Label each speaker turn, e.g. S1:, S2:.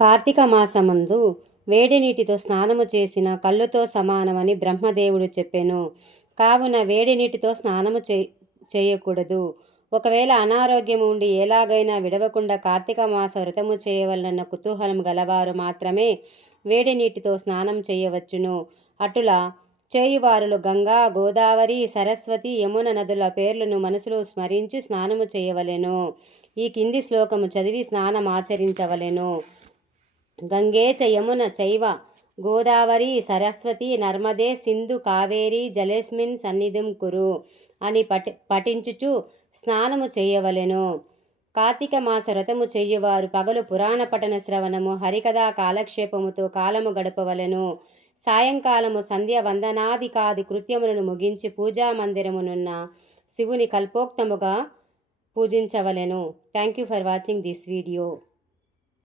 S1: కార్తీక మాసమందు వేడి నీటితో స్నానము చేసిన కళ్ళుతో సమానమని బ్రహ్మదేవుడు చెప్పెను. కావున వేడి నీటితో స్నానము చే చేయకూడదు. ఒకవేళ అనారోగ్యం ఉండి ఎలాగైనా విడవకుండా కార్తీక మాస వ్రతము చేయవలనన్న కుతూహలం గలవారు మాత్రమే వేడి నీటితో స్నానం చేయవచ్చును. అటులా చేయువారులు గంగా గోదావరి సరస్వతి యమున నదుల పేర్లను మనసులో స్మరించి స్నానము చేయవలెను. ఈ కింది శ్లోకము చదివి స్నానం ఆచరించవలెను. గంగే చ యమున చైవ. గోదావరి సరస్వతి నర్మదే సింధు కావేరి జలేస్మిన్ సన్నిధిం కురు అని పఠి పఠించుచు స్నానము చేయవలెను. కార్తీక మాస వ్రతము చెయ్యువారు పగలు పురాణ పఠన శ్రవణము హరికథా కాలక్షేపముతో కాలము గడపవలెను. సాయంకాలము సంధ్య వందనాదికాది కృత్యములను ముగించి పూజా మందిరమునున్న శివుని కల్పోక్తముగా పూజించవలెను. Thank you for watching this video.